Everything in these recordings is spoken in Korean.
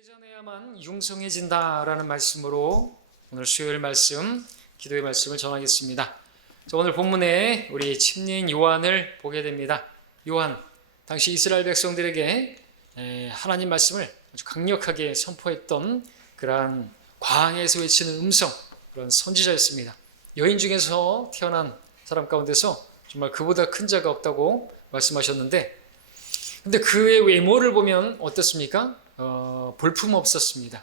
회전해야만 융성해진다라는 말씀으로 오늘 수요일 말씀, 기도의 말씀을 전하겠습니다. 자, 오늘 본문에 우리 침례인 요한을 보게 됩니다. 요한, 당시 이스라엘 백성들에게 하나님 말씀을 아주 강력하게 선포했던 그러한 광야에서 외치는 음성, 그런 선지자였습니다. 여인 중에서 태어난 사람 가운데서 정말 그보다 큰 자가 없다고 말씀하셨는데, 근데 그의 외모를 보면 어떻습니까? 볼품 없었습니다.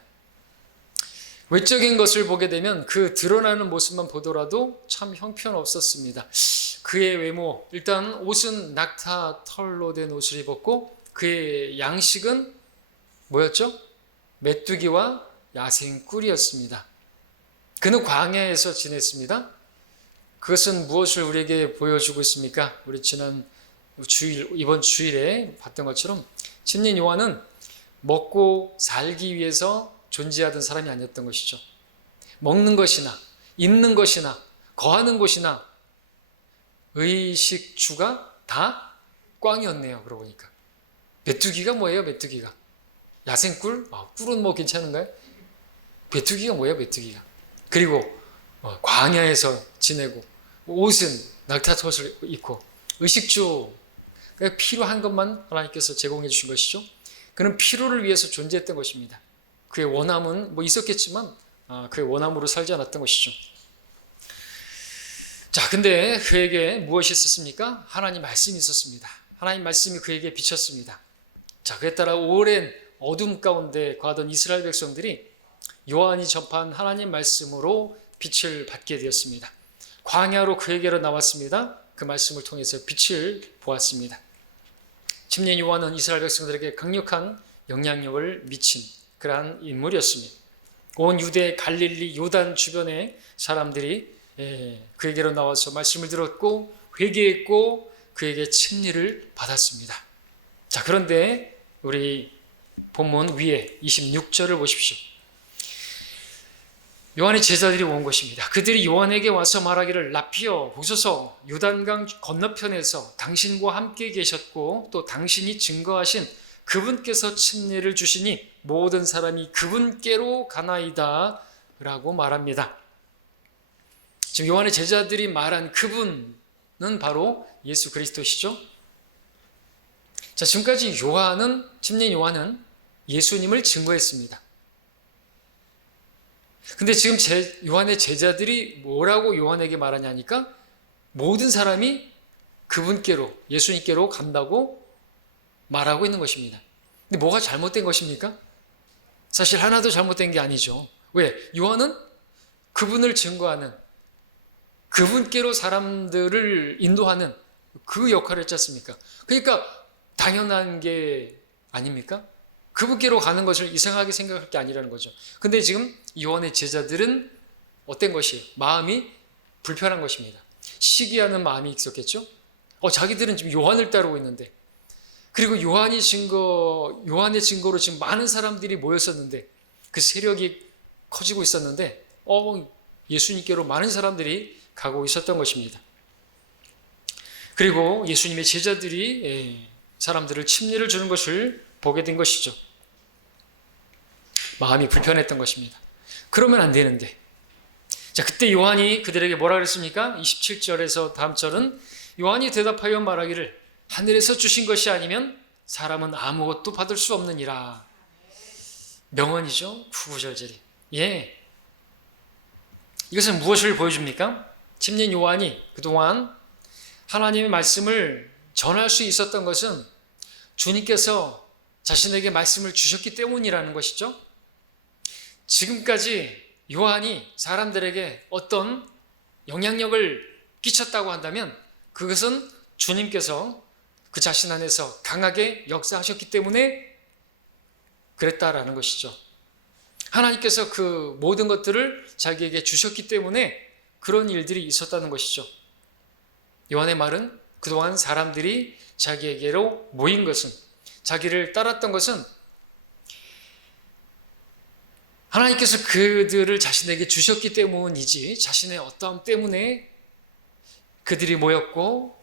외적인 것을 보게 되면 그 드러나는 모습만 보더라도 참 형편없었습니다. 그의 외모, 일단 옷은 낙타 털로 된 옷을 입었고, 그의 양식은 뭐였죠? 메뚜기와 야생꿀이었습니다. 그는 광야에서 지냈습니다. 그것은 무엇을 우리에게 보여주고 있습니까? 우리 이번 주일에 봤던 것처럼 침례인 요한은 먹고 살기 위해서 존재하던 사람이 아니었던 것이죠. 먹는 것이나 입는 것이나 거하는 곳이나 의식주가 다 꽝이었네요. 그러고 보니까 메뚜기가 뭐예요? 메뚜기가 야생꿀? 꿀은 뭐 괜찮은가요? 메뚜기가 뭐예요? 메뚜기가. 그리고 광야에서 지내고 옷은 낙타옷을 입고 의식주, 그러니까 필요한 것만 하나님께서 제공해 주신 것이죠. 그는 필요를 위해서 존재했던 것입니다. 그의 원함은 뭐 있었겠지만 그의 원함으로 살지 않았던 것이죠. 자, 근데 그에게 무엇이 있었습니까? 하나님 말씀이 있었습니다. 하나님 말씀이 그에게 비쳤습니다. 자, 그에 따라 오랜 어둠 가운데 거하던 이스라엘 백성들이 요한이 접한 하나님 말씀으로 빛을 받게 되었습니다. 광야로 그에게로 나왔습니다. 그 말씀을 통해서 빛을 보았습니다. 침례인 요한은 이스라엘 백성들에게 강력한 영향력을 미친 그러한 인물이었습니다. 온 유대, 갈릴리, 요단 주변의 사람들이 그에게로 나와서 말씀을 들었고 회개했고 그에게 침례를 받았습니다. 자, 그런데 우리 본문 위에 26절을 보십시오. 요한의 제자들이 온 것입니다. 그들이 요한에게 와서 말하기를, 라피여, 보소서, 요단강 건너편에서 당신과 함께 계셨고 또 당신이 증거하신 그분께서 침례를 주시니 모든 사람이 그분께로 가나이다 라고 말합니다. 지금 요한의 제자들이 말한 그분은 바로 예수 그리스도시죠. 자, 지금까지 침례인 요한은 예수님을 증거했습니다. 근데 지금 요한의 제자들이 뭐라고 요한에게 말하냐니까 모든 사람이 그분께로, 예수님께로 간다고 말하고 있는 것입니다. 근데 뭐가 잘못된 것입니까? 사실 하나도 잘못된 게 아니죠. 왜? 요한은 그분을 증거하는, 그분께로 사람들을 인도하는 그 역할을 했지 않습니까? 그러니까 당연한 게 아닙니까? 그분께로 가는 것을 이상하게 생각할 게 아니라는 거죠. 근데 지금 요한의 제자들은 어떤 것이에요? 마음이 불편한 것입니다. 시기하는 마음이 있었겠죠? 자기들은 지금 요한을 따르고 있는데, 그리고 요한의 증거로 지금 많은 사람들이 모였었는데, 그 세력이 커지고 있었는데, 예수님께로 많은 사람들이 가고 있었던 것입니다. 그리고 예수님의 제자들이 사람들을 침례를 주는 것을 보게 된 것이죠. 마음이 불편했던 것입니다. 그러면 안 되는데. 자, 그때 요한이 그들에게 뭐라 그랬습니까? 27절에서 다음 절은 요한이 대답하여 말하기를, 하늘에서 주신 것이 아니면 사람은 아무것도 받을 수 없느니라. 명언이죠. 구구절절이. 예. 이것은 무엇을 보여줍니까? 침례인 요한이 그동안 하나님의 말씀을 전할 수 있었던 것은 주님께서 자신에게 말씀을 주셨기 때문이라는 것이죠. 지금까지 요한이 사람들에게 어떤 영향력을 끼쳤다고 한다면 그것은 주님께서 그 자신 안에서 강하게 역사하셨기 때문에 그랬다라는 것이죠. 하나님께서 그 모든 것들을 자기에게 주셨기 때문에 그런 일들이 있었다는 것이죠. 요한의 말은 그동안 사람들이 자기에게로 모인 것은, 자기를 따랐던 것은 하나님께서 그들을 자신에게 주셨기 때문이지 자신의 어떠함 때문에 그들이 모였고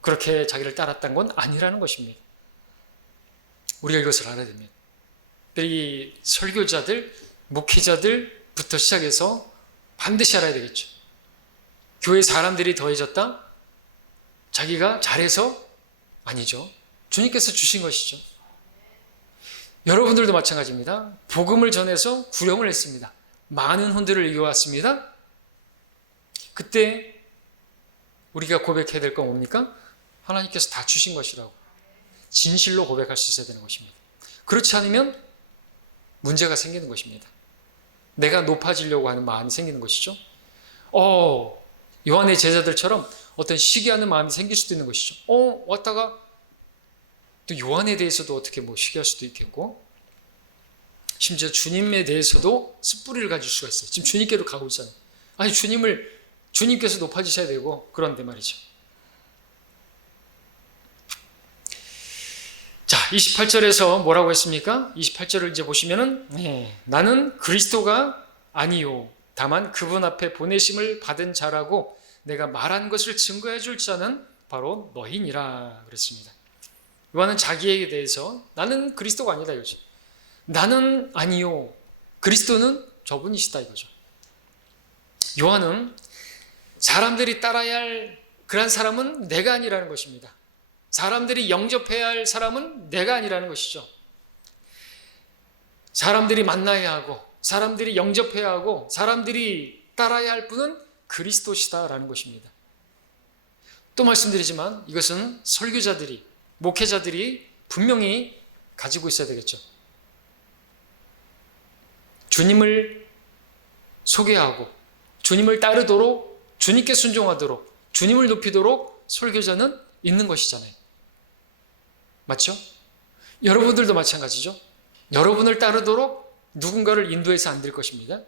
그렇게 자기를 따랐던 건 아니라는 것입니다. 우리가 이것을 알아야 됩니다. 특별히 설교자들, 목회자들부터 시작해서 반드시 알아야 되겠죠. 교회 사람들이 더해졌다? 자기가 잘해서? 아니죠. 주님께서 주신 것이죠. 여러분들도 마찬가지입니다. 복음을 전해서 구령을 했습니다. 많은 혼들을 이겨왔습니다. 그때 우리가 고백해야 될 건 뭡니까? 하나님께서 다 주신 것이라고 진실로 고백할 수 있어야 되는 것입니다. 그렇지 않으면 문제가 생기는 것입니다. 내가 높아지려고 하는 마음이 생기는 것이죠. 요한의 제자들처럼 어떤 시기하는 마음이 생길 수도 있는 것이죠. 왔다가 또 요한에 대해서도 어떻게 시기할 수도 있겠고, 심지어 주님에 대해서도 습부리를 가질 수가 있어요. 지금 주님께로 가고 있잖아요. 아니, 주님께서 높아지셔야 되고, 그런데 말이죠. 자, 28절에서 뭐라고 했습니까? 28절을 이제 보시면은, 나는 그리스도가 아니요. 다만 그분 앞에 보내심을 받은 자라고 내가 말한 것을 증거해 줄 자는 바로 너희니라 그랬습니다. 요한은 자기에게 대해서 나는 그리스도가 아니다 이거죠. 나는 아니요. 그리스도는 저분이시다 이거죠. 요한은 사람들이 따라야 할 그런 사람은 내가 아니라는 것입니다. 사람들이 영접해야 할 사람은 내가 아니라는 것이죠. 사람들이 만나야 하고 사람들이 영접해야 하고 사람들이 따라야 할 분은 그리스도시다라는 것입니다. 또 말씀드리지만 이것은 설교자들이, 목회자들이 분명히 가지고 있어야 되겠죠. 주님을 소개하고 주님을 따르도록, 주님께 순종하도록, 주님을 높이도록 설교자는 있는 것이잖아요. 맞죠? 여러분들도 마찬가지죠. 여러분을 따르도록 누군가를 인도해서 안 될 것입니다.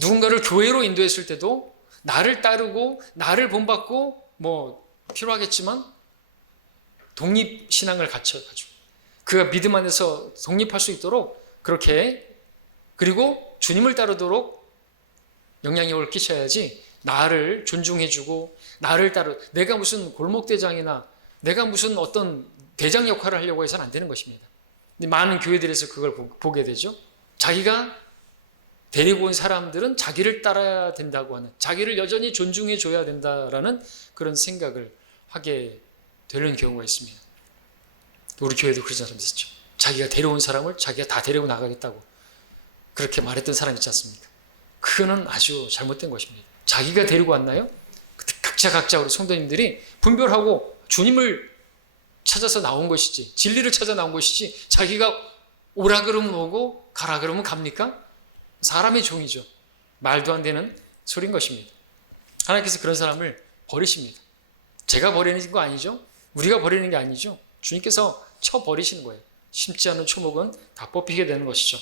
누군가를 교회로 인도했을 때도 나를 따르고 나를 본받고 필요하겠지만 독립신앙을 갖춰가지고 그가 믿음 안에서 독립할 수 있도록 그렇게, 그리고 주님을 따르도록 영향력을 끼쳐야지, 나를 존중해주고 나를 내가 무슨 골목대장이나 내가 무슨 어떤 대장 역할을 하려고 해서는 안 되는 것입니다. 근데 많은 교회들에서 그걸 보게 되죠. 자기가 데리고 온 사람들은 자기를 따라야 된다고 하는, 자기를 여전히 존중해 줘야 된다라는 그런 생각을 하게 되는 경우가 있습니다. 우리 교회도 그런 사람이 있었죠. 자기가 데려온 사람을 자기가 다 데리고 나가겠다고 그렇게 말했던 사람이 있지 않습니까? 그거는 아주 잘못된 것입니다. 자기가 데리고 왔나요? 각자 우리 성도님들이 분별하고 주님을 찾아서 나온 것이지, 진리를 찾아 나온 것이지, 자기가 오라 그러면 오고 가라 그러면 갑니까? 사람의 종이죠. 말도 안 되는 소리인 것입니다. 하나님께서 그런 사람을 버리십니다. 제가 버리는 거 아니죠. 우리가 버리는 게 아니죠. 주님께서 쳐버리시는 거예요. 심지 않은 초목은 다 뽑히게 되는 것이죠.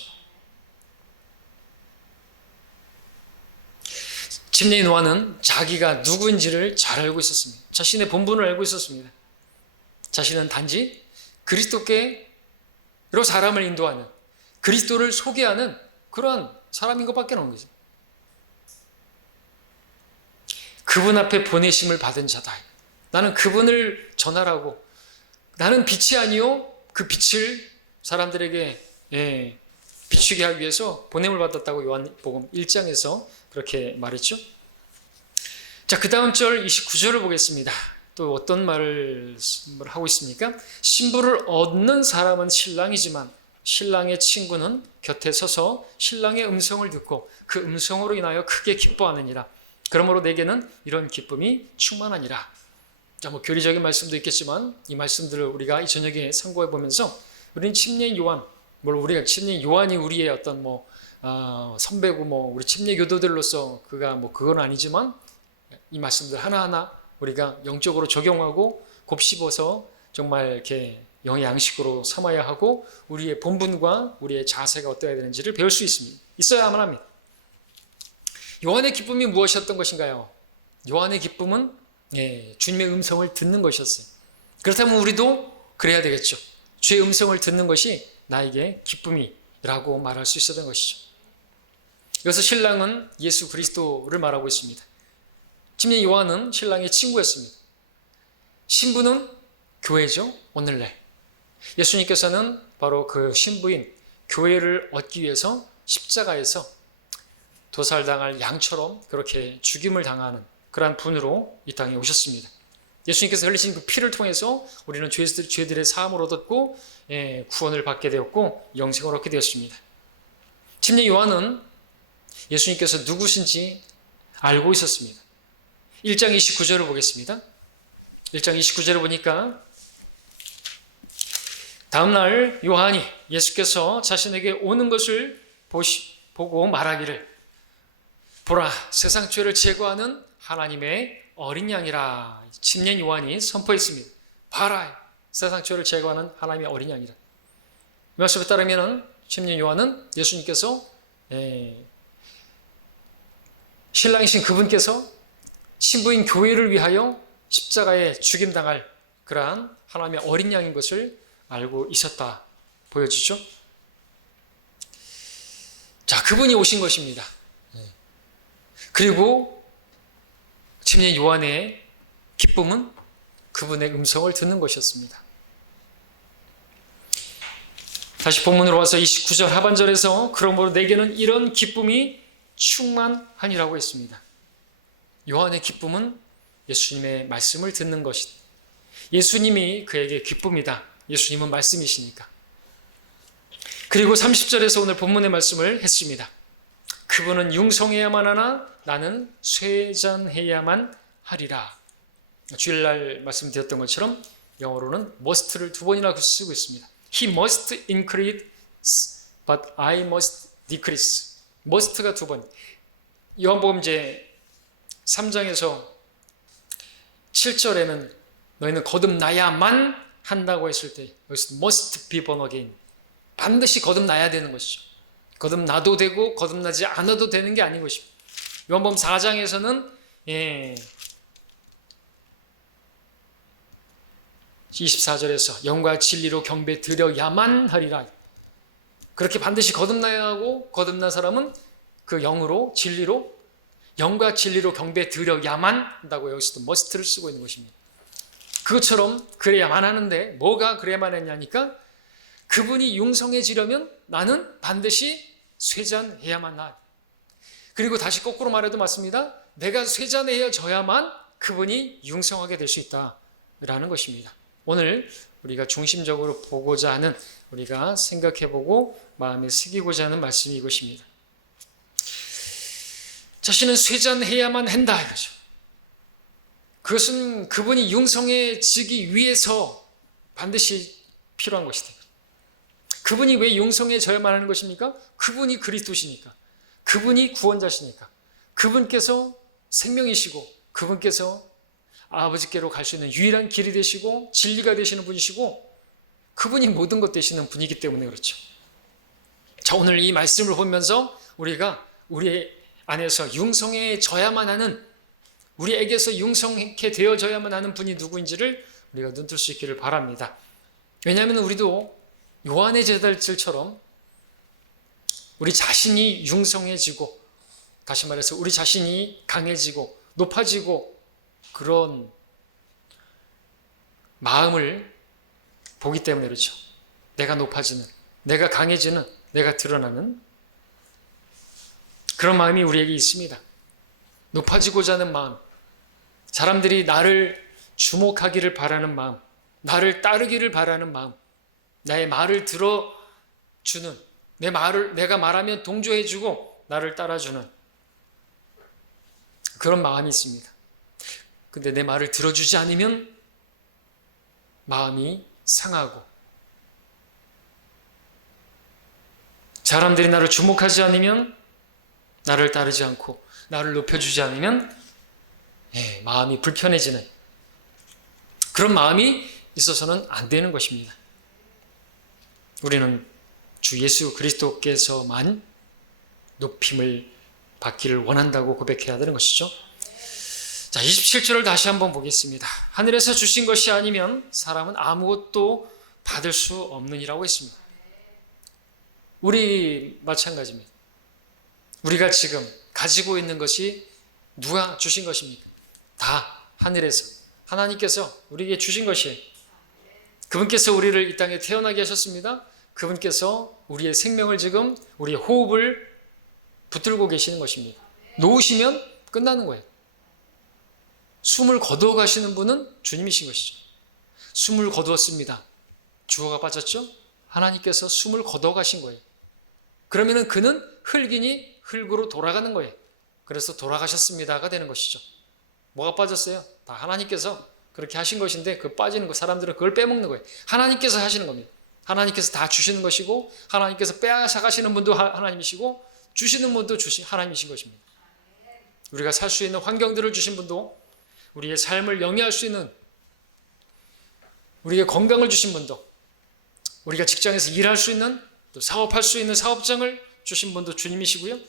침례인 요한은 자기가 누구인지를 잘 알고 있었습니다. 자신의 본분을 알고 있었습니다. 자신은 단지 그리스도께로 사람을 인도하는, 그리스도를 소개하는 그러한 사람인 것밖에 없는 거죠. 그분 앞에 보내심을 받은 자다. 나는 그분을 전하라고, 나는 빛이 아니요 그 빛을 사람들에게 비추게 하기 위해서 보냄을 받았다고 요한복음 1장에서 그렇게 말했죠. 자, 그 다음 절 29절을 보겠습니다. 또 어떤 말을 하고 있습니까? 신부를 얻는 사람은 신랑이지만 신랑의 친구는 곁에 서서 신랑의 음성을 듣고 그 음성으로 인하여 크게 기뻐하느니라. 그러므로 내게는 이런 기쁨이 충만하니라. 자, 교리적인 말씀도 있겠지만 이 말씀들을 우리가 이 저녁에 상고해 보면서 우리는 침례 요한, 우리가 침례 요한이 우리의 어떤 선배고 우리 침례 교도들로서 그건 아니지만 이 말씀들 하나하나 우리가 영적으로 적용하고 곱씹어서 정말 이렇게 영의 양식으로 삼아야 하고 우리의 본분과 우리의 자세가 어떠해야 되는지를 배울 수 있어야만 합니다. 요한의 기쁨이 무엇이었던 것인가요? 요한의 기쁨은 주님의 음성을 듣는 것이었어요. 그렇다면 우리도 그래야 되겠죠. 주의 음성을 듣는 것이 나에게 기쁨이라고 말할 수 있었던 것이죠. 여기서 신랑은 예수 그리스도를 말하고 있습니다. 침례 요한은 신랑의 친구였습니다. 신부는 교회죠, 오늘날. 예수님께서는 바로 그 신부인 교회를 얻기 위해서 십자가에서 도살당할 양처럼 그렇게 죽임을 당하는 그러한 분으로 이 땅에 오셨습니다. 예수님께서 흘리신 그 피를 통해서 우리는 죄들의 사함을 얻었고 구원을 받게 되었고 영생을 얻게 되었습니다. 침례 요한은 예수님께서 누구신지 알고 있었습니다. 1장 29절을 보겠습니다. 1장 29절을 보니까 다음날 요한이 예수께서 자신에게 오는 것을 보고 말하기를 보라, 세상 죄를 제거하는 하나님의 어린 양이라. 침례 요한이 선포했습니다. 봐라, 세상 죄를 제거하는 하나님의 어린 양이라. 이 말씀에 따르면 침례 요한은 예수님께서 신랑이신 그분께서 신부인 교회를 위하여 십자가에 죽임당할 그러한 하나님의 어린 양인 것을 알고 있었다 보여지죠. 자, 그분이 오신 것입니다. 그리고 침례 요한의 기쁨은 그분의 음성을 듣는 것이었습니다. 다시 본문으로 와서 29절 하반절에서 그러므로 내게는 이런 기쁨이 충만하니라고 했습니다. 요한의 기쁨은 예수님의 말씀을 듣는 것이다. 예수님이 그에게 기쁨이다. 예수님은 말씀이시니까. 그리고 30절에서 오늘 본문의 말씀을 했습니다. 그분은 융성해야만 하나 나는 쇠잔해야만 하리라. 주일날 말씀드렸던 것처럼 영어로는 must를 두 번이나 쓰고 있습니다. He must increase, but I must decrease. must가 두 번. 요한복음 이제 3장에서 7절에는 너희는 거듭나야만 한다고 했을 때 여기서 must be born again. 반드시 거듭나야 되는 것이죠. 거듭나도 되고 거듭나지 않아도 되는 게 아닌 것입니다. 요한복음 4장에서는 24절에서 영과 진리로 경배 드려야만 하리라. 그렇게 반드시 거듭나야 하고 거듭난 사람은 그 영으로 진리로 영과 진리로 경배 드려야만 한다고 여기서도 must를 쓰고 있는 것입니다. 그것처럼 그래야만 하는데 뭐가 그래야만 했냐니까 그분이 융성해지려면 나는 반드시 쇠잔해야만 하. 그리고 다시 거꾸로 말해도 맞습니다. 내가 쇠잔해져야만 그분이 융성하게 될 수 있다라는 것입니다. 오늘 우리가 중심적으로 보고자 하는, 우리가 생각해보고 마음에 새기고자 하는 말씀이 이것입니다. 자신은 쇠잔해야만 한다 이거죠. 그것은 그분이 융성해지기 위해서 반드시 필요한 것이다. 그분이 왜 융성해져야만 하는 것입니까? 그분이 그리스도시니까, 그분이 구원자시니까, 그분께서 생명이시고, 그분께서 아버지께로 갈 수 있는 유일한 길이 되시고 진리가 되시는 분이시고 그분이 모든 것 되시는 분이기 때문에 그렇죠. 자, 오늘 이 말씀을 보면서 우리가 우리 안에서 융성해져야만 하는, 우리에게서 융성케 되어져야만 하는 분이 누구인지를 우리가 눈뜰 수 있기를 바랍니다. 왜냐하면 우리도 요한의 제자들처럼 우리 자신이 융성해지고, 다시 말해서 우리 자신이 강해지고 높아지고 그런 마음을 보기 때문에 그렇죠. 내가 높아지는, 내가 강해지는, 내가 드러나는 그런 마음이 우리에게 있습니다. 높아지고자 하는 마음, 사람들이 나를 주목하기를 바라는 마음, 나를 따르기를 바라는 마음, 나의 말을 들어주는, 내가 말하면 동조해주고 나를 따라주는 그런 마음이 있습니다. 근데 내 말을 들어주지 않으면 마음이 상하고, 사람들이 나를 주목하지 않으면, 나를 따르지 않고 나를 높여주지 않으면 마음이 불편해지는 그런 마음이 있어서는 안 되는 것입니다. 우리는 주 예수 그리스도께서만 높임을 받기를 원한다고 고백해야 되는 것이죠. 자, 27절을 다시 한번 보겠습니다. 하늘에서 주신 것이 아니면 사람은 아무것도 받을 수 없느니라고 했습니다. 우리 마찬가지입니다. 우리가 지금 가지고 있는 것이 누가 주신 것입니까? 다 하늘에서 하나님께서 우리에게 주신 것이에요. 그분께서 우리를 이 땅에 태어나게 하셨습니다. 그분께서 우리의 생명을 지금 우리의 호흡을 붙들고 계시는 것입니다. 놓으시면 끝나는 거예요. 숨을 거두어 가시는 분은 주님이신 것이죠. 숨을 거두었습니다. 주어가 빠졌죠? 하나님께서 숨을 거두어 가신 거예요. 그러면은 그는 흙이니 흙으로 돌아가는 거예요. 그래서 돌아가셨습니다가 되는 것이죠. 뭐가 빠졌어요? 다 하나님께서 그렇게 하신 것인데 그 빠지는 거 사람들은 그걸 빼먹는 거예요. 하나님께서 하시는 겁니다. 하나님께서 다 주시는 것이고 하나님께서 빼앗아 가시는 분도 하나님이시고 주시는 분도 하나님이신 것입니다. 우리가 살 수 있는 환경들을 주신 분도 우리의 삶을 영위할 수 있는 우리의 건강을 주신 분도 우리가 직장에서 일할 수 있는 또 사업할 수 있는 사업장을 주신 분도 주님이시고요.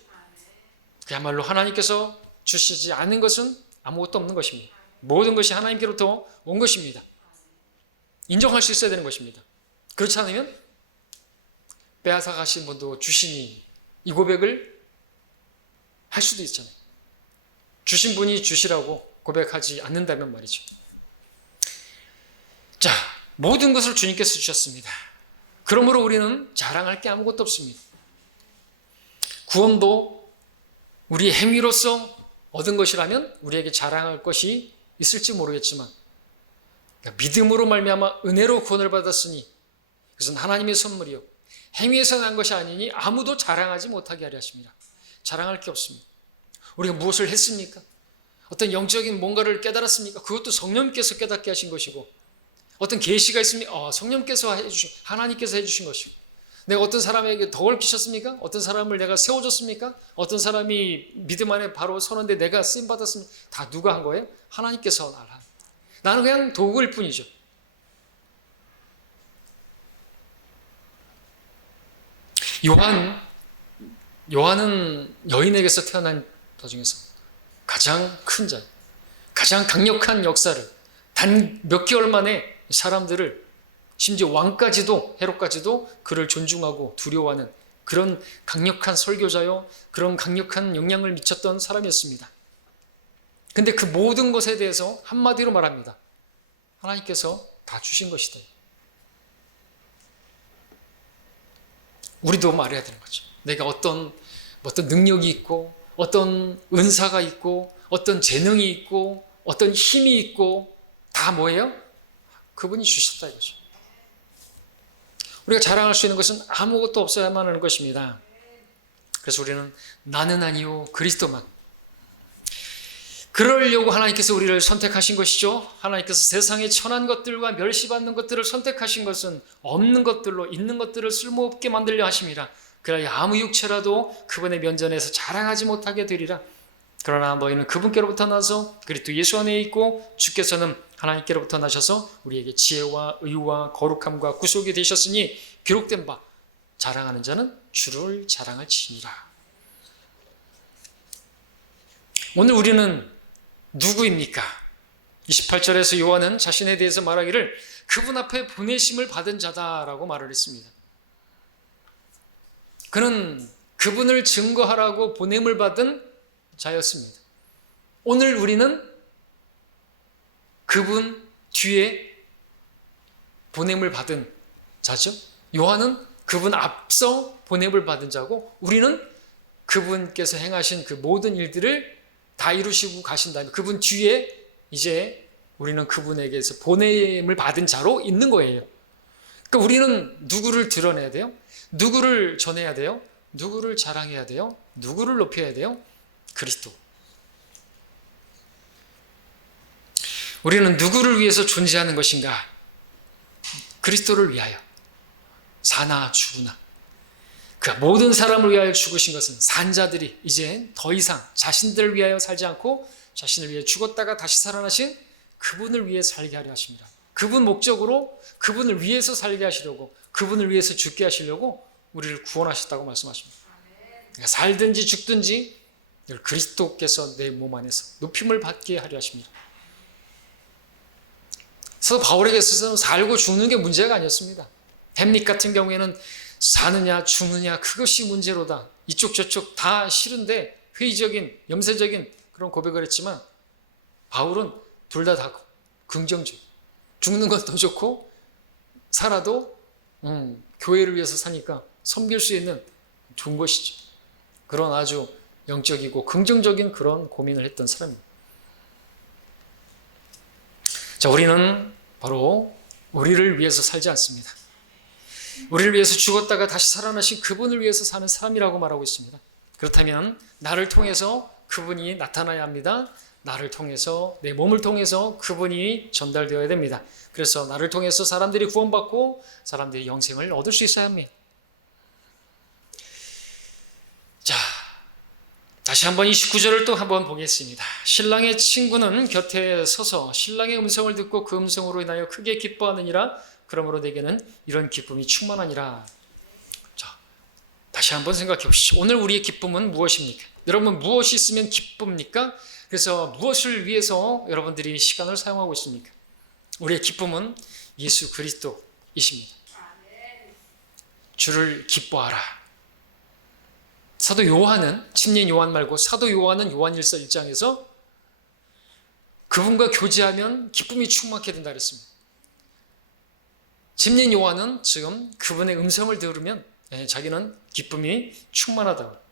그야말로 하나님께서 주시지 않는 것은 아무것도 없는 것입니다. 모든 것이 하나님께로부터 온 것입니다. 인정할 수 있어야 되는 것입니다. 그렇지 않으면 빼앗아 가신 분도 주시니 이 고백을 할 수도 있잖아요. 주신 분이 주시라고 고백하지 않는다면 말이죠. 자, 모든 것을 주님께서 주셨습니다. 그러므로 우리는 자랑할 게 아무것도 없습니다. 구원도 우리의 행위로서 얻은 것이라면 우리에게 자랑할 것이 있을지 모르겠지만 믿음으로 말미암아 은혜로 구원을 받았으니 그것은 하나님의 선물이요 행위에서 난 것이 아니니 아무도 자랑하지 못하게 하려 하십니다. 자랑할 게 없습니다. 우리가 무엇을 했습니까? 어떤 영적인 뭔가를 깨달았습니까? 그것도 성령께서 깨닫게 하신 것이고 어떤 계시가 있습니까? 성령께서 해주신 하나님께서 해주신 것이고 내가 어떤 사람에게 덕을 끼쳤습니까? 어떤 사람을 내가 세워줬습니까? 어떤 사람이 믿음 안에 바로 서는데 내가 쓰임 받았습니까? 다 누가 한 거예요? 하나님께서 나는 그냥 도구일 뿐이죠. 요한은 여인에게서 태어난 더 중에서 가장 큰 자, 가장 강력한 역사를 단 몇 개월 만에 사람들을 심지어 왕까지도 헤롯까지도 그를 존중하고 두려워하는 그런 강력한 설교자요, 그런 강력한 영향을 미쳤던 사람이었습니다. 근데 그 모든 것에 대해서 한마디로 말합니다. 하나님께서 다 주신 것이다. 우리도 말해야 되는 거죠. 내가 어떤 능력이 있고 어떤 은사가 있고 어떤 재능이 있고 어떤 힘이 있고 다 뭐예요? 그분이 주셨다 이거죠. 우리가 자랑할 수 있는 것은 아무것도 없어야만 하는 것입니다. 그래서 우리는 나는 아니요 그리스도만. 그러려고 하나님께서 우리를 선택하신 것이죠. 하나님께서 세상의 천한 것들과 멸시받는 것들을 선택하신 것은 없는 것들로 있는 것들을 쓸모없게 만들려 하심이라. 그러야 아무 육체라도 그분의 면전에서 자랑하지 못하게 되리라. 그러나 너희는 그분께로부터 나서 그리스도 예수 안에 있고 주께서는 하나님께로부터 나셔서 우리에게 지혜와 의와 거룩함과 구속이 되셨으니 기록된 바 자랑하는 자는 주를 자랑할지니라. 오늘 우리는 누구입니까? 28절에서 요한은 자신에 대해서 말하기를 그분 앞에 보내심을 받은 자다라고 말을 했습니다. 그는 그분을 증거하라고 보냄을 받은 자였습니다. 오늘 우리는 그분 뒤에 보냄을 받은 자죠. 요한은 그분 앞서 보냄을 받은 자고 우리는 그분께서 행하신 그 모든 일들을 다 이루시고 가신 다음에 그분 뒤에 이제 우리는 그분에게서 보냄을 받은 자로 있는 거예요. 그러니까 우리는 누구를 드러내야 돼요? 누구를 전해야 돼요? 누구를 자랑해야 돼요? 누구를 높여야 돼요? 그리스도. 우리는 누구를 위해서 존재하는 것인가? 그리스도를 위하여. 사나 죽으나. 그 모든 사람을 위하여 죽으신 것은 산자들이 이제 더 이상 자신들을 위하여 살지 않고 자신을 위해 죽었다가 다시 살아나신 그분을 위해 살게 하려 하십니다. 그분 목적으로 그분을 위해서 살게 하시려고 그분을 위해서 죽게 하시려고 우리를 구원하셨다고 말씀하십니다. 그러니까 살든지 죽든지 늘 그리스도께서 내 몸 안에서 높임을 받게 하려 하십니다. 그래서 바울에게 있어서는 살고 죽는 게 문제가 아니었습니다. 햄릿 같은 경우에는 사느냐 죽느냐 그것이 문제로다. 이쪽 저쪽 다 싫은데 회의적인 염세적인 그런 고백을 했지만 바울은 둘 다 긍정적. 죽는 건 더 좋고 살아도 교회를 위해서 사니까 섬길 수 있는 좋은 것이죠. 그런 아주 영적이고 긍정적인 그런 고민을 했던 사람입니다. 자, 우리는 바로 우리를 위해서 살지 않습니다. 우리를 위해서 죽었다가 다시 살아나신 그분을 위해서 사는 사람이라고 말하고 있습니다. 그렇다면 나를 통해서 그분이 나타나야 합니다. 나를 통해서, 내 몸을 통해서 그분이 전달되어야 됩니다. 그래서 나를 통해서 사람들이 구원받고 사람들이 영생을 얻을 수 있어야 합니다. 자, 다시 한번 29절을 또 한번 보겠습니다. 신랑의 친구는 곁에 서서 신랑의 음성을 듣고 그 음성으로 인하여 크게 기뻐하느니라. 그러므로 내게는 이런 기쁨이 충만하니라. 자, 다시 한번 생각해 보시죠. 오늘 우리의 기쁨은 무엇입니까? 여러분, 무엇이 있으면 기쁩니까? 그래서 무엇을 위해서 여러분들이 시간을 사용하고 있습니까? 우리의 기쁨은 예수 그리스도이십니다. 주를 기뻐하라. 사도 요한은, 침례인 요한 말고 사도 요한은 요한일서 1장에서 그분과 교제하면 기쁨이 충만하게 된다 그랬습니다. 침례인 요한은 지금 그분의 음성을 들으면 자기는 기쁨이 충만하다고.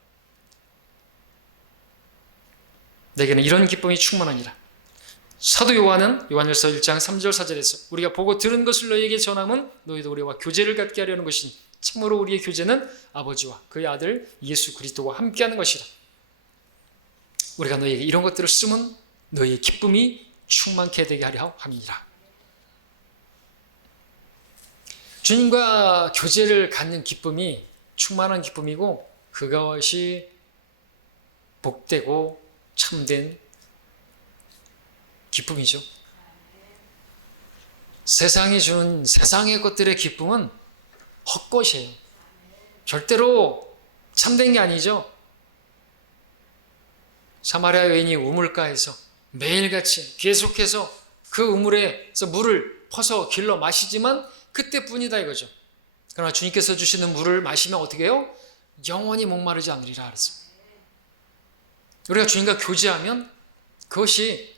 내게는 이런 기쁨이 충만하니라. 사도 요한은 요한일서 1장 3절 4절에서 우리가 보고 들은 것을 너희에게 전함은 너희도 우리와 교제를 갖게 하려는 것이니 참으로 우리의 교제는 아버지와 그의 아들 예수 그리스도와 함께하는 것이라. 우리가 너희에게 이런 것들을 쓰면 너희의 기쁨이 충만케 되게 하려 함이라. 주님과 교제를 갖는 기쁨이 충만한 기쁨이고 그것이 복되고 참된 기쁨이죠. 세상이 주는 세상의 것들의 기쁨은 헛것이에요. 절대로 참된 게 아니죠. 사마리아 여인이 우물가에서 매일같이 계속해서 그 우물에서 물을 퍼서 길러 마시지만 그때뿐이다 이거죠. 그러나 주님께서 주시는 물을 마시면 어떻게 해요? 영원히 목마르지 않으리라 그랬어요. 우리가 주님과 교제하면 그것이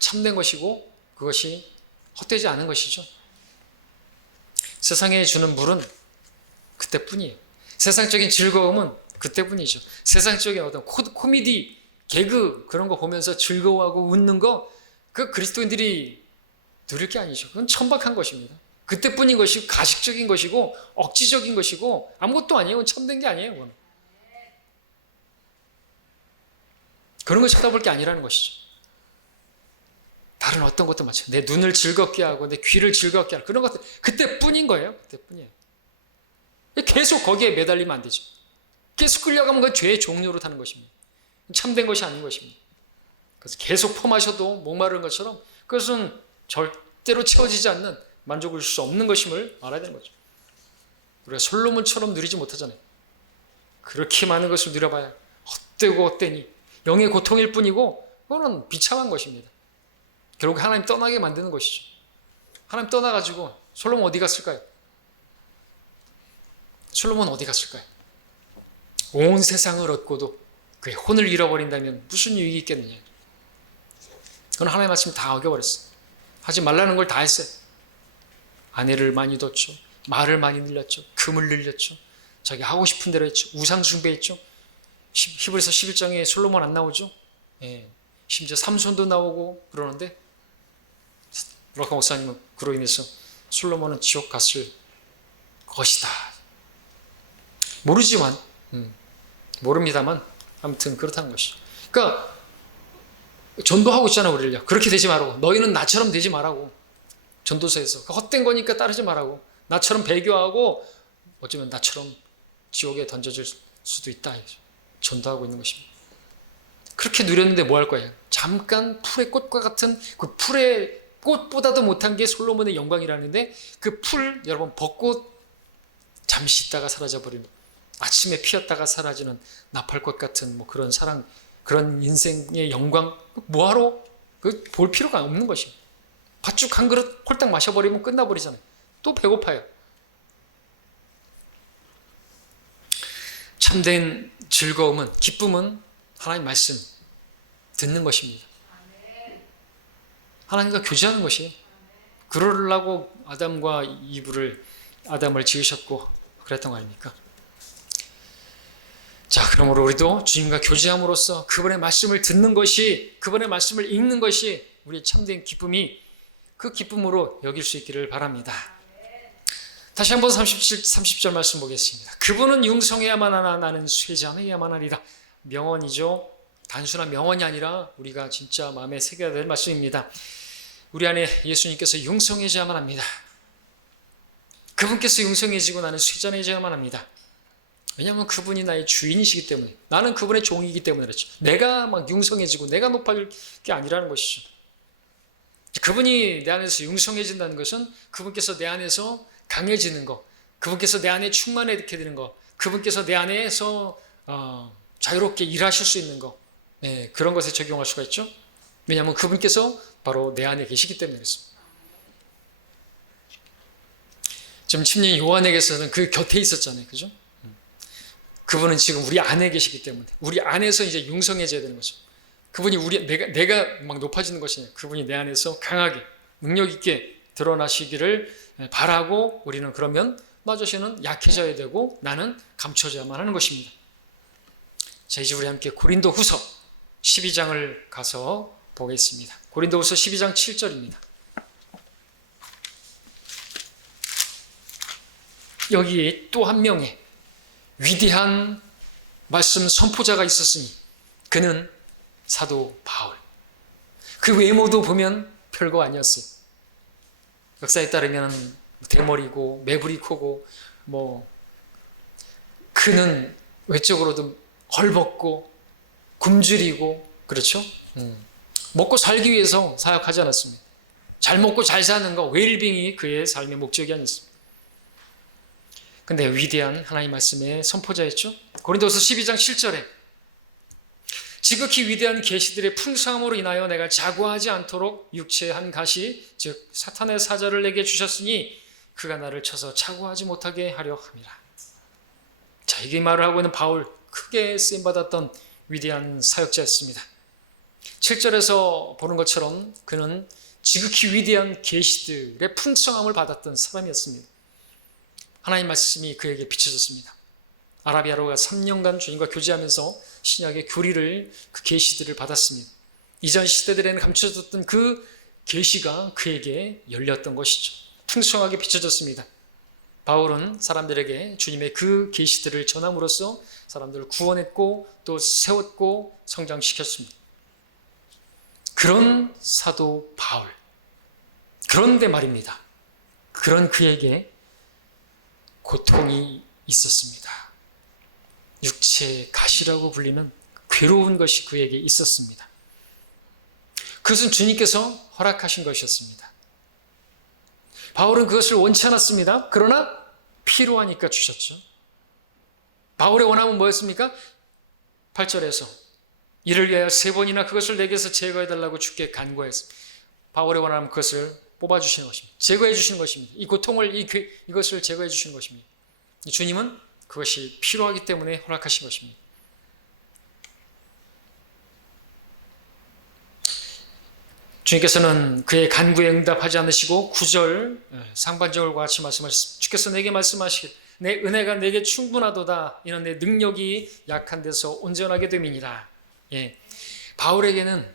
참된 것이고 그것이 헛되지 않은 것이죠. 세상에 주는 물은 그때뿐이에요. 세상적인 즐거움은 그때뿐이죠. 세상적인 어떤 코미디, 개그 그런 거 보면서 즐거워하고 웃는 거 그 그리스도인들이 누릴 게 아니죠. 그건 천박한 것입니다. 그때뿐인 것이고 가식적인 것이고 억지적인 것이고 아무것도 아니에요. 그건 참된 게 아니에요. 그건. 그런 걸 쳐다볼 게 아니라는 것이죠. 다른 어떤 것도 마찬가지. 내 눈을 즐겁게 하고 내 귀를 즐겁게 하고 그런 것들 그때뿐인 거예요. 그때뿐이에요. 계속 거기에 매달리면 안 되죠. 계속 끌려가면 그건 죄의 종료로 타는 것입니다. 참된 것이 아닌 것입니다. 그래서 계속 퍼마셔도 목마른 것처럼 그것은 절대로 채워지지 않는 만족을 줄 수 없는 것임을 알아야 되는 거죠. 우리가 솔로몬처럼 누리지 못하잖아요. 그렇게 많은 것을 누려봐야 헛되고 헛되니 영의 고통일 뿐이고 그거는 비참한 것입니다. 결국 하나님 떠나게 만드는 것이죠. 하나님 떠나가지고 솔로몬 어디 갔을까요? 솔로몬 어디 갔을까요? 온 세상을 얻고도 그의 혼을 잃어버린다면 무슨 유익이 있겠느냐. 그건 하나님의 말씀 다 어겨버렸어요. 하지 말라는 걸 다 했어요. 아내를 많이 뒀죠. 말을 많이 늘렸죠. 금을 늘렸죠. 자기 하고 싶은 대로 했죠. 우상 숭배했죠. 히브리서 11장에 솔로몬 안 나오죠. 예. 심지어 삼손도 나오고 그러는데 브라카 목사님은 그로 인해서 솔로몬은 지옥 갔을 것이다. 모르지만 모릅니다만 아무튼 그렇다는 것이죠. 그러니까 전도하고 있잖아 우리를요. 그렇게 되지 말라고. 너희는 나처럼 되지 말라고. 전도서에서 헛된 거니까 따르지 말라고. 나처럼 배교하고 어쩌면 나처럼 지옥에 던져질 수도 있다. 전도하고 있는 것입니다. 그렇게 누렸는데 뭐 할 거예요? 잠깐 풀의 꽃과 같은 그 풀의 꽃보다도 못한 게 솔로몬의 영광이라는데 그 풀 여러분 벚꽃 잠시 있다가 사라져버리는 아침에 피었다가 사라지는 나팔꽃 같은 뭐 그런 사랑 그런 인생의 영광 뭐하러 그 볼 필요가 없는 것입니다. 팥죽 한 그릇 홀딱 마셔버리면 끝나버리잖아요. 또 배고파요. 참된 즐거움은 기쁨은 하나님 말씀 듣는 것입니다. 하나님과 교제하는 것이에요. 그러려고 아담을 지으셨고 그랬던 거 아닙니까? 자, 그러므로 우리도 주님과 교제함으로써 그분의 말씀을 듣는 것이, 그분의 말씀을 읽는 것이 우리의 참된 기쁨이, 그 기쁨으로 여길 수 있기를 바랍니다. 다시 한번 30절 말씀 보겠습니다. 그분은 융성해야만 하나 나는 쇠잔해야만 하리라. 명언이죠. 단순한 명언이 아니라 우리가 진짜 마음에 새겨야 될 말씀입니다. 우리 안에 예수님께서 융성해져야만 합니다. 그분께서 융성해지고 나는 쇠잔해져야만 합니다. 왜냐하면 그분이 나의 주인이시기 때문에, 나는 그분의 종이기 때문에 그렇죠. 내가 막 융성해지고 내가 높아질 게 아니라는 것이죠. 그분이 내 안에서 융성해진다는 것은 그분께서 내 안에서 강해지는 것, 그분께서 내 안에 충만하게 되는 것, 그분께서 내 안에서 자유롭게 일하실 수 있는 것, 네, 그런 것에 적용할 수가 있죠. 왜냐하면 그분께서 바로 내 안에 계시기 때문에 그렇습니다. 지금 침례 요한에게서는 그 곁에 있었잖아요, 그죠? 그분은 지금 우리 안에 계시기 때문에 우리 안에서 이제 융성해져야 되는 거죠. 그분이 내가 막 높아지는 것이 아니라 그분이 내 안에서 강하게 능력 있게 드러나시기를 바라고, 우리는 그러면 나 자신은 약해져야 되고 나는 감춰져야만 하는 것입니다. 자, 이제 우리 함께 고린도후서 12장을 가서 보겠습니다. 고린도후서 12장 7절입니다. 여기 또 한 명의 위대한 말씀 선포자가 있었으니 그는 사도 바울. 그 외모도 보면 별거 아니었어요. 역사에 따르면 대머리고 매부리 코고 그는 외적으로도 헐벗고 굶주리고 그렇죠? 먹고 살기 위해서 사역하지 않았습니다. 잘 먹고 잘 사는 것, 웰빙이 그의 삶의 목적이 아니었습니다. 근데 위대한 하나님 말씀의 선포자였죠. 고린도서 12장 7절에 지극히 위대한 계시들의 풍성함으로 인하여 내가 자고하지 않도록 육체의 한 가시 즉 사탄의 사자를 내게 주셨으니 그가 나를 쳐서 자고하지 못하게 하려 함이라. 자, 이게 말을 하고 있는 바울, 크게 쓰임받았던 위대한 사역자였습니다. 7절에서 보는 것처럼 그는 지극히 위대한 계시들의 풍성함을 받았던 사람이었습니다. 하나님 말씀이 그에게 비춰졌습니다. 아라비아로가 3년간 주님과 교제하면서 신약의 교리를, 그 계시들을 받았습니다. 이전 시대들에는 감춰졌던 그 계시가 그에게 열렸던 것이죠. 풍성하게 비춰졌습니다. 바울은 사람들에게 주님의 그 계시들을 전함으로써 사람들을 구원했고 또 세웠고 성장시켰습니다. 그런 사도 바울. 그런데 말입니다. 그런 그에게 고통이 있었습니다. 육체의 가시라고 불리는 괴로운 것이 그에게 있었습니다. 그것은 주님께서 허락하신 것이었습니다. 바울은 그것을 원치 않았습니다. 그러나 필요하니까 주셨죠. 바울의 원함은 뭐였습니까? 8절에서 이를 위하여 3번이나 그것을 내게서 제거해달라고 주께 간구했습니다. 바울의 원함은 그것을 뽑아주시는 것입니다. 제거해 주시는 것입니다. 이 고통을, 이것을 제거해 주시는 것입니다. 주님은 그것이 필요하기 때문에 허락하신 것입니다. 주님께서는 그의 간구에 응답하지 않으시고 9절 상반절과 같이 말씀하셨습니다. 주께서 내게 말씀하시길 내 은혜가 내게 충분하도다. 이는 내 능력이 약한 데서 온전하게 됨이니라. 예. 바울에게는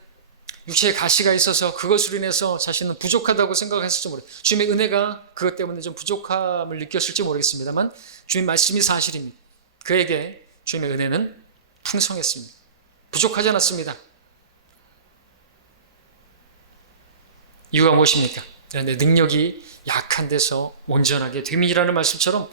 육체의 가시가 있어서 그것으로 인해서 자신은 부족하다고 생각했을지 모르겠어요. 주님의 은혜가 그것 때문에 좀 부족함을 느꼈을지 모르겠습니다만 주님 말씀이 사실입니다. 그에게 주님의 은혜는 풍성했습니다. 부족하지 않았습니다. 이유가 무엇입니까? 내 능력이 약한 데서 온전하게 됨이라는 말씀처럼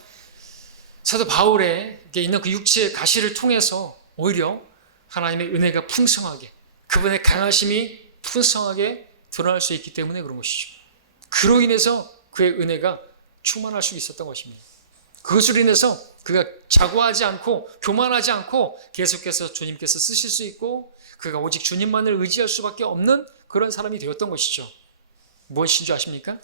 사도 바울에게 있는 그 육체의 가시를 통해서 오히려 하나님의 은혜가 풍성하게, 그분의 강하심이 풍성하게 드러날 수 있기 때문에 그런 것이죠. 그로 인해서 그의 은혜가 충만할 수 있었던 것입니다. 그것으로 인해서 그가 자고하지 않고 교만하지 않고 계속해서 주님께서 쓰실 수 있고 그가 오직 주님만을 의지할 수밖에 없는 그런 사람이 되었던 것이죠. 무엇인 줄 아십니까?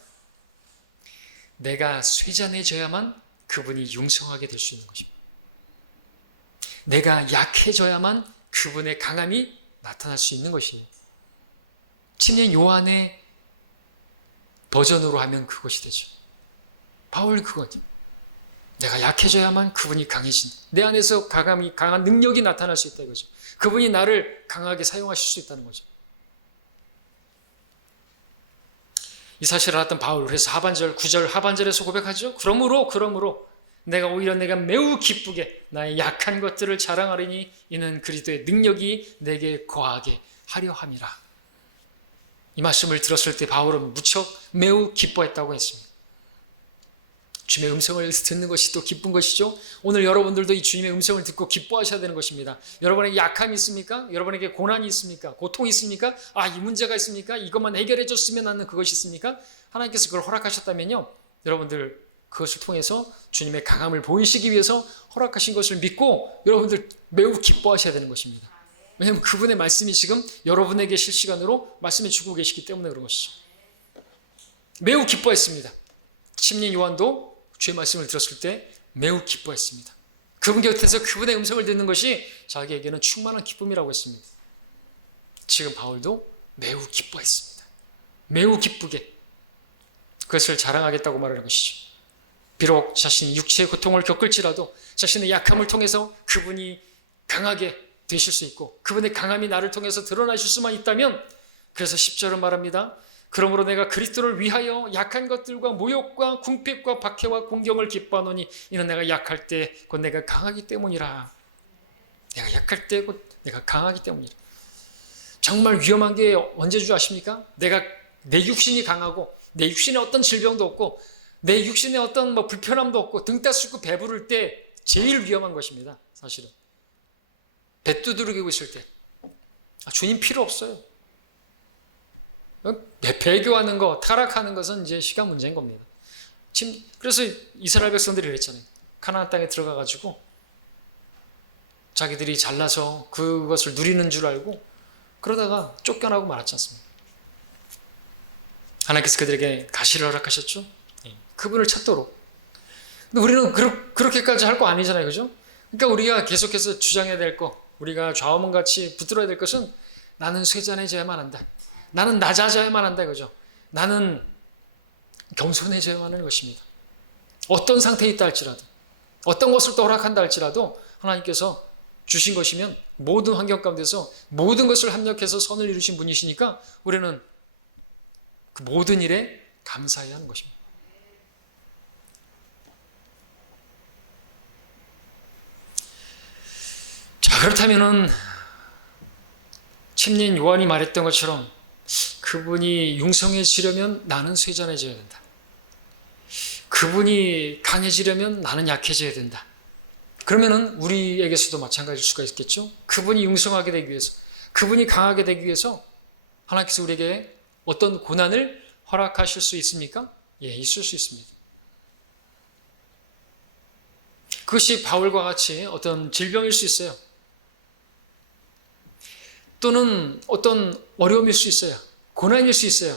내가 쇠잔해져야만 그분이 융성하게 될 수 있는 것입니다. 내가 약해져야만 그분의 강함이 나타날 수 있는 것이에요. 침례 요한의 버전으로 하면 그것이 되죠. 바울 그거죠. 내가 약해져야만 그분이 강해진다. 내 안에서 강한 능력이 나타날 수 있다 이거죠. 그분이 나를 강하게 사용하실 수 있다는 거죠. 이 사실을 알았던 바울, 그래서 9절 하반절에서 고백하죠. 그러므로 내가 매우 기쁘게 나의 약한 것들을 자랑하리니 이는 그리스도의 능력이 내게 거하게 하려 함이라. 이 말씀을 들었을 때 바울은 무척 매우 기뻐했다고 했습니다. 주님의 음성을 듣는 것이 또 기쁜 것이죠. 오늘 여러분들도 이 주님의 음성을 듣고 기뻐하셔야 되는 것입니다. 여러분에게 약함이 있습니까? 여러분에게 고난이 있습니까? 고통이 있습니까? 이 문제가 있습니까? 이것만 해결해 줬으면 하는 그것이 있습니까? 하나님께서 그걸 허락하셨다면요, 여러분들 그것을 통해서 주님의 강함을 보이시기 위해서 허락하신 것을 믿고 여러분들 매우 기뻐하셔야 되는 것입니다. 왜냐하면 그분의 말씀이 지금 여러분에게 실시간으로 말씀해 주고 계시기 때문에 그런 것이죠. 매우 기뻐했습니다. 침례 요한도 주의 말씀을 들었을 때 매우 기뻐했습니다. 그분 곁에서 그분의 음성을 듣는 것이 자기에게는 충만한 기쁨이라고 했습니다. 지금 바울도 매우 기뻐했습니다. 매우 기쁘게 그것을 자랑하겠다고 말하는 것이죠. 비록 자신이 육체의 고통을 겪을지라도 자신의 약함을 통해서 그분이 강하게 되실 수 있고 그분의 강함이 나를 통해서 드러나실 수만 있다면, 그래서 10절은 말합니다. 그러므로 내가 그리스도를 위하여 약한 것들과 모욕과 궁핍과 박해와 공경을 기뻐하노니 이는 내가 약할 때 곧 내가 강하기 때문이라. 내가 약할 때 곧 내가 강하기 때문이라. 정말 위험한 게 언제 줄 아십니까? 내 육신이 강하고 내 육신에 어떤 질병도 없고 내 육신에 어떤 불편함도 없고 등 따스고 배부를 때 제일 위험한 것입니다. 사실은 배 두드리고 있을 때 주님 필요 없어요. 배교하는 거, 타락하는 것은 이제 시간 문제인 겁니다. 지금 그래서 이스라엘 백성들이 그랬잖아요. 가나안 땅에 들어가가지고 자기들이 잘나서 그것을 누리는 줄 알고 그러다가 쫓겨나고 말았지 않습니까? 하나님께서 그들에게 가시를 허락하셨죠. 그분을 찾도록. 근데 우리는 그렇게까지 할 거 아니잖아요, 그죠? 그러니까 우리가 계속해서 주장해야 될 거, 우리가 좌우문같이 붙들어야 될 것은 나는 쇠잔해져야만 한다. 나는 낮아져야만 한다, 그죠? 나는 겸손해져야만 하는 것입니다. 어떤 상태에 있다 할지라도, 어떤 것을 또 허락한다 할지라도 하나님께서 주신 것이면 모든 환경 가운데서 모든 것을 합력해서 선을 이루신 분이시니까 우리는 그 모든 일에 감사해야 하는 것입니다. 자, 그렇다면은 침례인 요한이 말했던 것처럼 그분이 융성해지려면 나는 쇠잔해져야 된다. 그분이 강해지려면 나는 약해져야 된다. 그러면은 우리에게서도 마찬가지일 수가 있겠죠. 그분이 융성하게 되기 위해서, 그분이 강하게 되기 위해서 하나님께서 우리에게 어떤 고난을 허락하실 수 있습니까? 예, 있을 수 있습니다. 그것이 바울과 같이 어떤 질병일 수 있어요. 또는 어떤 어려움일 수 있어요. 고난일 수 있어요.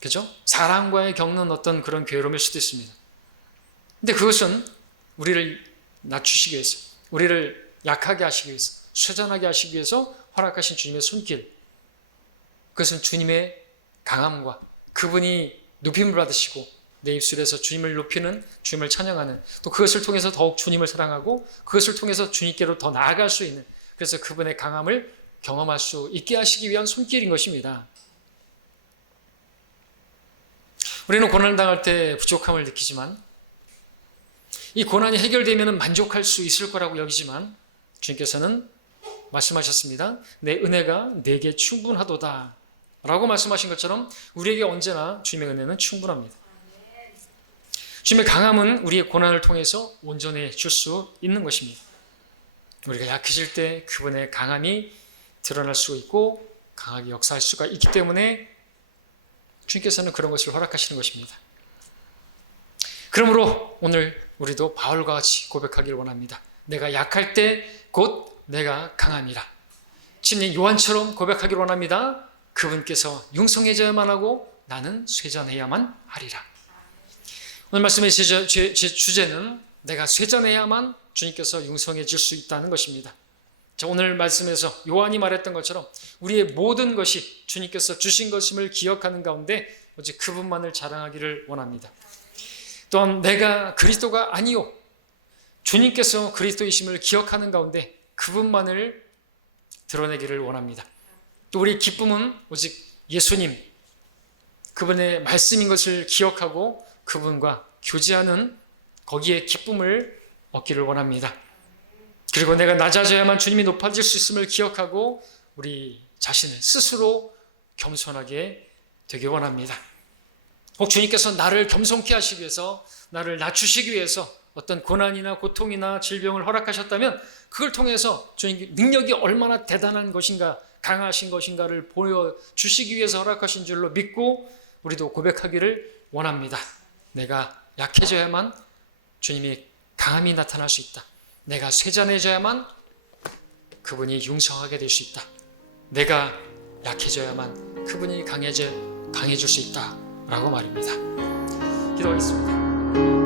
그죠? 사람과의 겪는 어떤 그런 괴로움일 수도 있습니다. 근데 그것은 우리를 낮추시기 위해서, 우리를 약하게 하시기 위해서, 쇠잔하게 하시기 위해서 허락하신 주님의 손길, 그것은 주님의 강함과 그분이 높임을 받으시고 내 입술에서 주님을 높이는, 주님을 찬양하는, 또 그것을 통해서 더욱 주님을 사랑하고 그것을 통해서 주님께로 더 나아갈 수 있는, 그래서 그분의 강함을 경험할 수 있게 하시기 위한 손길인 것입니다. 우리는 고난을 당할 때 부족함을 느끼지만 이 고난이 해결되면 만족할 수 있을 거라고 여기지만 주님께서는 말씀하셨습니다. 내 은혜가 내게 충분하도다 라고 말씀하신 것처럼 우리에게 언제나 주님의 은혜는 충분합니다. 주님의 강함은 우리의 고난을 통해서 온전해 줄 수 있는 것입니다. 우리가 약해질 때 그분의 강함이 드러날 수 있고 강하게 역사할 수가 있기 때문에 주님께서는 그런 것을 허락하시는 것입니다. 그러므로 오늘 우리도 바울과 같이 고백하기를 원합니다. 내가 약할 때 곧 내가 강함이라. 침례 요한처럼 고백하기를 원합니다. 그분께서 융성해져야만 하고 나는 쇠잔해야만 하리라. 오늘 말씀의 제 주제는 내가 쇠잔해야만 주님께서 융성해질 수 있다는 것입니다. 자, 오늘 말씀에서 요한이 말했던 것처럼 우리의 모든 것이 주님께서 주신 것임을 기억하는 가운데 오직 그분만을 자랑하기를 원합니다. 또한 내가 그리스도가 아니요, 주님께서 그리스도이심을 기억하는 가운데 그분만을 드러내기를 원합니다. 또 우리의 기쁨은 오직 예수님, 그분의 말씀인 것을 기억하고 그분과 교제하는 거기에 기쁨을 얻기를 원합니다. 그리고 내가 낮아져야만 주님이 높아질 수 있음을 기억하고 우리 자신을 스스로 겸손하게 되기 원합니다. 혹 주님께서 나를 겸손케 하시기 위해서, 나를 낮추시기 위해서 어떤 고난이나 고통이나 질병을 허락하셨다면 그걸 통해서 주님 능력이 얼마나 대단한 것인가, 강하신 것인가를 보여주시기 위해서 허락하신 줄로 믿고 우리도 고백하기를 원합니다. 내가 약해져야만 주님이 강함이 나타날 수 있다. 내가 쇠잔해져야만 그분이 융성하게 될 수 있다. 내가 약해져야만 그분이 강해질 수 있다 라고 말입니다. 기도하겠습니다.